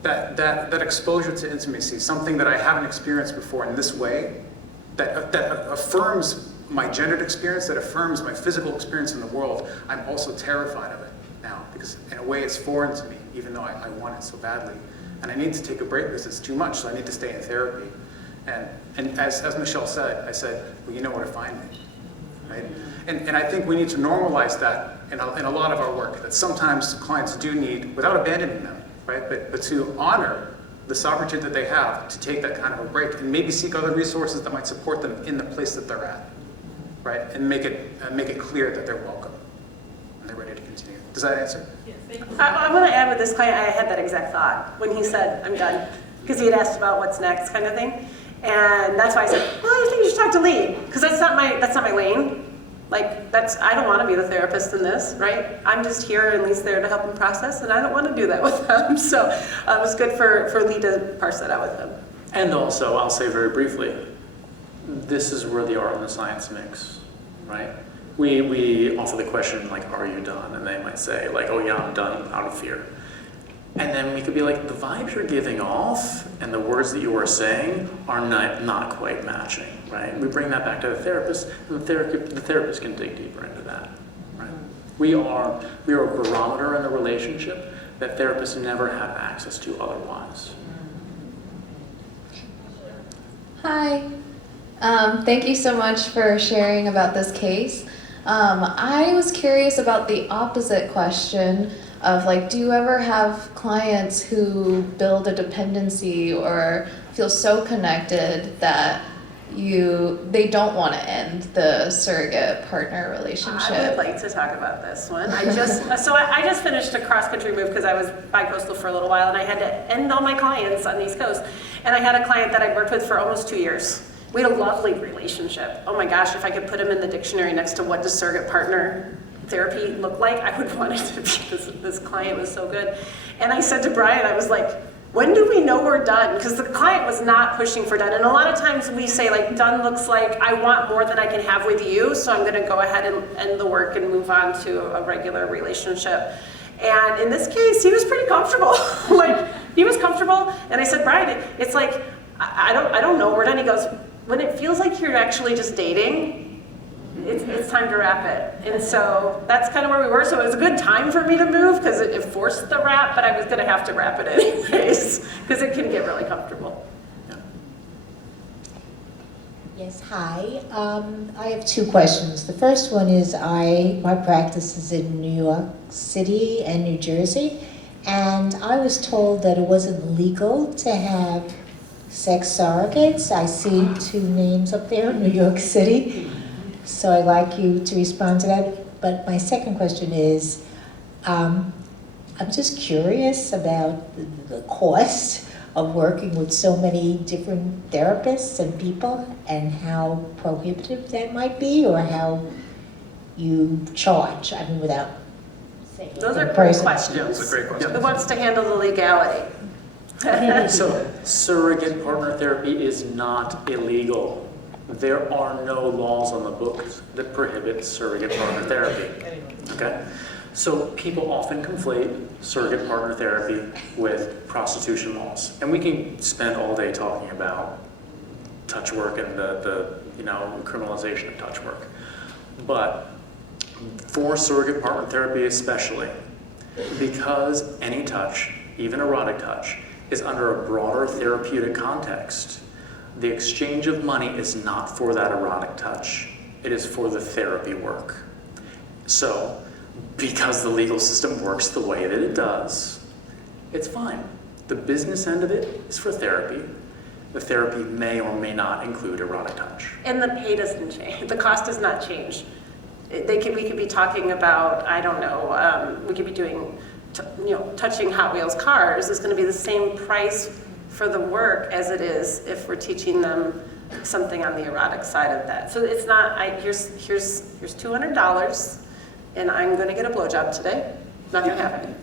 That exposure to intimacy, something that I haven't experienced before in this way, that affirms my gendered experience, that affirms my physical experience in the world, I'm also terrified of it now, because in a way it's foreign to me. even though I want it so badly. And I need to take a break because it's too much, so I need to stay in therapy. And as Michelle said, I said, well, you know where to find me, right? And I think we need to normalize that in a lot of our work, that sometimes clients do need, without abandoning them, right? But to honor the sovereignty that they have to take that kind of a break and maybe seek other resources that might support them in the place that they're at, right? And make it clear that they're welcome and they're ready to continue. Does that answer? Yes, thank you. I want to add with this client, I had that exact thought when he said, I'm done. Because he had asked about what's next kind of thing. And that's why I said, well, I think you should talk to Lee. Because that's not my lane. Like, I don't want to be the therapist in this, right? I'm just here and Lee's there to help him process, and I don't want to do that with him. So it was good for Lee to parse that out with him. And also, I'll say very briefly, this is where the art and the science mix, right? We offer the question, like, are you done? And they might say, like, oh yeah, I'm done, out of fear. And then we could be like, the vibes you're giving off and the words that you are saying are not quite matching, right? We bring that back to the therapist, and the therapist can dig deeper into that, right? We are a barometer in the relationship that therapists never have access to otherwise. Hi. Thank you so much for sharing about this case. I was curious about the opposite question of, like, do you ever have clients who build a dependency or feel so connected that they don't want to end the surrogate partner relationship? I would like to talk about this one. I just finished a cross-country move because I was bi-coastal for a little while, and I had to end all my clients on the East Coast. And I had a client that I worked with for almost 2 years. We had a lovely relationship. Oh my gosh, if I could put him in the dictionary next to what does surrogate partner therapy look like, I would want it to be. This client was so good. And I said to Brian, I was like, when do we know we're done? Because the client was not pushing for done. And a lot of times we say, like, done looks like I want more than I can have with you, so I'm going to go ahead and end the work and move on to a regular relationship. And in this case, he was pretty comfortable. Like, he was comfortable. And I said, Brian, it's like, I don't know, we're done. He goes, when it feels like you're actually just dating, it's time to wrap it. And so that's kind of where we were. So it was a good time for me to move because it forced the wrap, but I was going to have to wrap it anyways because it can get really comfortable. Yeah. Yes, hi. I have two questions. The first one is my practice is in New York City and New Jersey, and I was told that it wasn't legal to have sex surrogates. I see two names up there in New York City. So I'd like you to respond to that. But my second question is, I'm just curious about the cost of working with so many different therapists and people and how prohibitive that might be or how you charge, I mean, without saying. Those are great questions. That's a great question. Who wants to handle the legality? So, surrogate partner therapy is not illegal. There are no laws on the books that prohibit surrogate partner therapy, okay? So people often conflate surrogate partner therapy with prostitution laws. And we can spend all day talking about touch work and the criminalization of touch work. But for surrogate partner therapy especially, because any touch, even erotic touch, is under a broader therapeutic context, the exchange of money is not for that erotic touch. It is for the therapy work. So, because the legal system works the way that it does, it's fine. The business end of it is for therapy. The therapy may or may not include erotic touch. And the pay doesn't change. The cost does not change. We could be talking about, I don't know, we could be doing, touching Hot Wheels cars. It's going to be the same price for the work as it is if we're teaching them something on the erotic side of that. So it's not, here's $200 and I'm going to get a blowjob today. Not going to happen.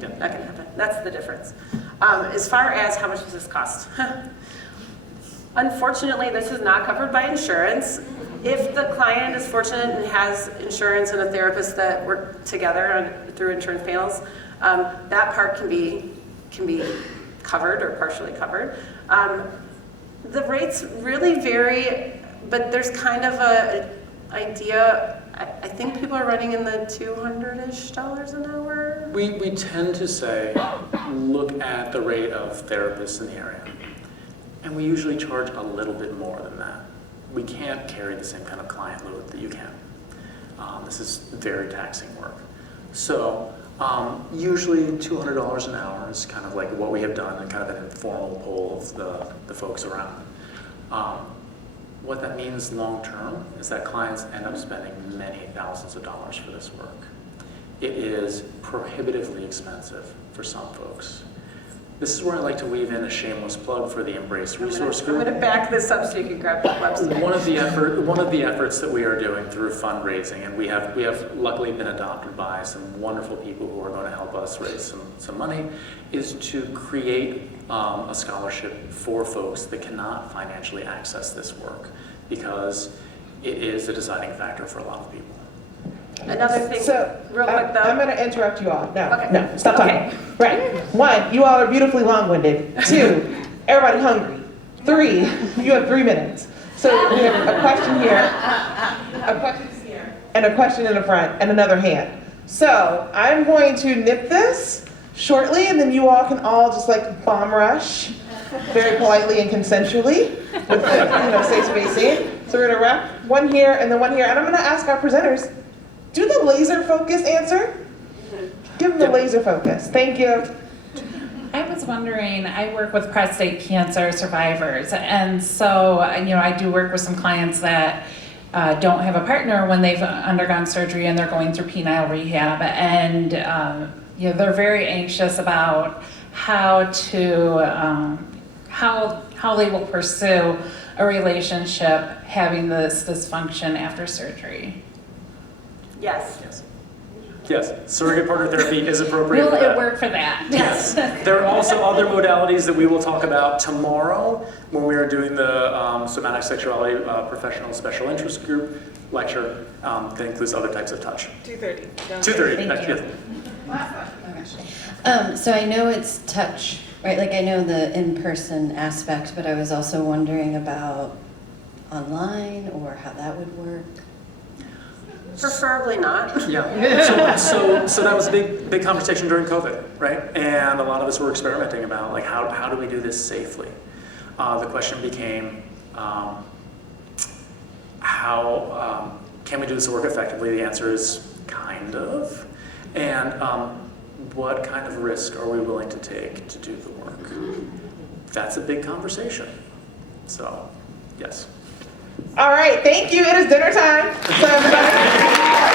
Not going to happen. That's the difference. As far as how much does this cost? Unfortunately, this is not covered by insurance. If the client is fortunate and has insurance and a therapist that work together through insurance panels, that part can be covered or partially covered. The rates really vary, but there's kind of a idea. I think people are running in the $200-ish an hour. We tend to say look at the rate of therapists in the area. And we usually charge a little bit more than that. We can't carry the same kind of client load that you can. This is very taxing work. So usually $200 an hour is kind of like what we have done in kind of an informal poll of the folks around. What that means long term is that clients end up spending many thousands of dollars for this work. It is prohibitively expensive for some folks. This is where I like to weave in a shameless plug for the Embrace Resource Group. I'm going to back this up so you can grab the website. One of the efforts that we are doing through fundraising, and we have luckily been adopted by some wonderful people who are going to help us raise some money, is to create a scholarship for folks that cannot financially access this work, because it is a deciding factor for a lot of people. Another thing, So, real quick though. I'm going to interrupt you all. No, Okay. no, stop talking. Okay. Right. 1, you all are beautifully long-winded. 2, everybody hungry. 3, you have 3 minutes. So we have a question here, a question here, and a question in the front, and another hand. So I'm going to nip this shortly, and then you all can all just like bomb rush very politely and consensually with safe spacing. So we're going to wrap one here and then one here. And I'm going to ask our presenters, do the laser focus answer. Give them the laser focus. Thank you. I was wondering, I work with prostate cancer survivors, and so I do work with some clients that don't have a partner when they've undergone surgery and they're going through penile rehab, and they're very anxious about how they will pursue a relationship having this dysfunction after surgery. Yes. Yes, surrogate partner therapy is appropriate Will for that. it work for that? Yes. There are also other modalities that we will talk about tomorrow when we are doing the somatic sexuality professional special interest group lecture that includes other types of touch. 2:30. 2:30. Thank So I know it's touch, right? Like I know the in-person aspect, but I was also wondering about online or how that would work. Preferably not. Yeah. So that was a big conversation during COVID, right? And a lot of us were experimenting about like how do we do this safely? The question became how can we do this work effectively? The answer is kind of. And what kind of risk are we willing to take to do the work? That's a big conversation. So, yes. All right, thank you. It is dinner time. So everybody.